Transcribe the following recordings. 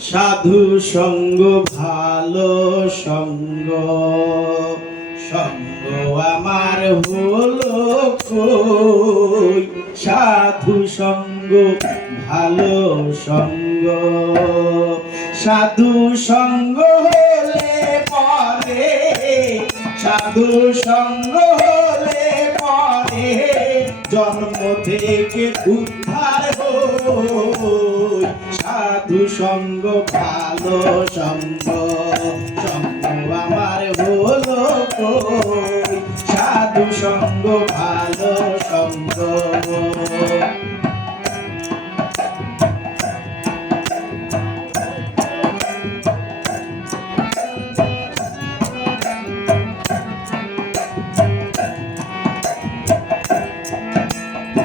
সাধু সঙ্গ ভালো সঙ্গ, সঙ্গ আমার হলো কই। সাধু সঙ্গ ভালো সঙ্গ, সাধু সঙ্গ হলে পরে, সাধু সঙ্গ হলে পরে জন্ম থেকে উদ্ধার হই। সাধু সঙ্গ ভালো সঙ্গ, সঙ্গ আমার হলো কই। সাধু সঙ্গ ভালো সঙ্গ।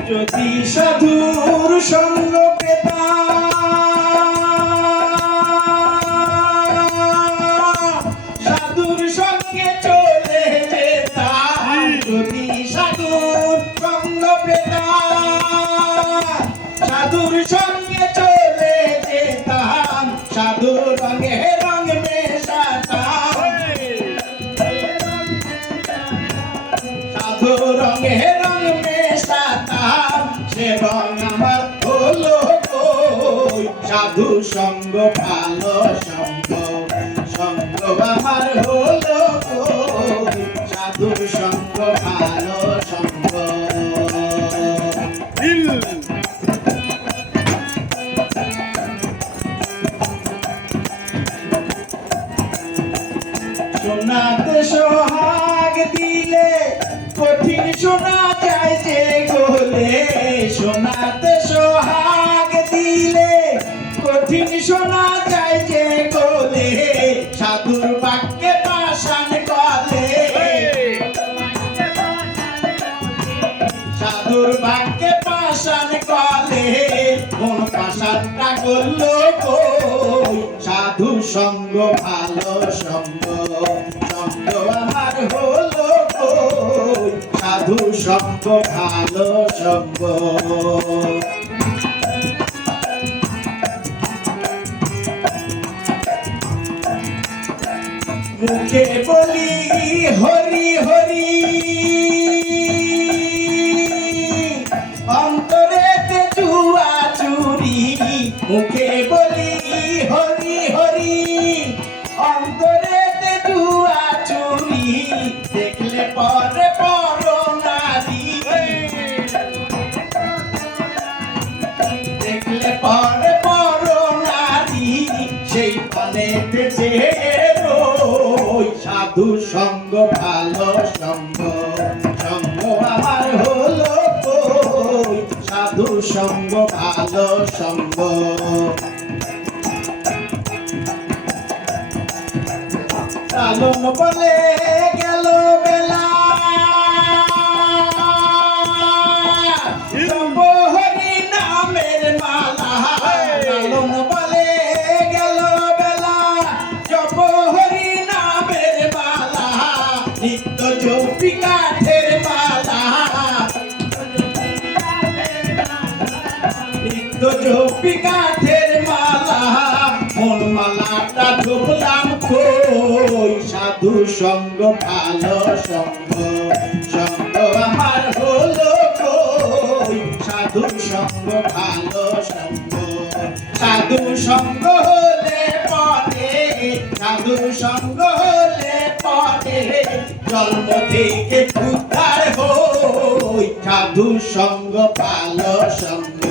যদি সাধুর সঙ্গ পেতাম, সাধুর সঙ্গে চলে যেতাম। যদি সাধুর সঙ্গ পেতাম, সাধুর সঙ্গে চলে যেতাম। সাধুর রঙে রঙ মেশাতাম, সাধুর রঙে রঙ মেশাতাম। সে রঙ আমার হলো কই। সাধু সঙ্গ ভালো সঙ্গ, সঙ্গ আমার হলো কই। সাধু সঙ্গ ভালো সঙ্গ। সোনাতে সোহাগ দিলে কঠিন শোনা যায় যে গোলে। সোনাতে সোহাগ দিলে কঠিন শোনা যায় যে গোলে। সাধুর বাক্যে পাষাণ গলে, সাধুর বাক্যে পাষাণ গলে। কোন পাষাণটা করলো কই। সাধু সঙ্গ ভালো সঙ্গ, সঙ্গ আমার হলো কই। সাধু সঙ্গ ভালো সঙ্গ। মুখে বলি হরি হরি, অন্তরেতে জুয়া চুরি। মুখে বলি হরি হরি, অন্তরেতে জুয়া চুরি। দেখলে পরে পর নারী, দেখলে পরে পর নারী। সেই পানেতে যে রই। সাধু সঙ্গ ভালো সঙ্গ, সঙ্গ আমার হলো কই। সাধু সঙ্গ ভালো সঙ্গ। লালন বলে গেল বেলা, জপ হরি নামের মালা। লালন বলে গেল বেলা, জপ হরি নামের মালা। নিত্য জপি কাঠের মালা, নিত্য জপি কাঠের মালা। মন মালাটা জপলাম কই। সাধু সঙ্গ ভালো সঙ্গ, সঙ্গ আমার হলো কই। সাধু সঙ্গ ভালো সঙ্গ। সাধু সঙ্গ হলে পরে, সাধু সঙ্গ হলে পরে জন্ম থেকে উদ্ধার হই। সাধু সঙ্গ ভালো সঙ্গ,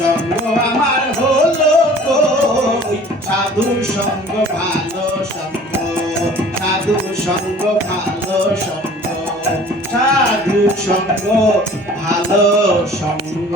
সঙ্গ আমার হলো কই। সাধু সঙ্গ ভালো সঙ্গ, সাধু সঙ্গ ভালো সঙ্গ। সাধু সঙ্গ ভালো সঙ্গ।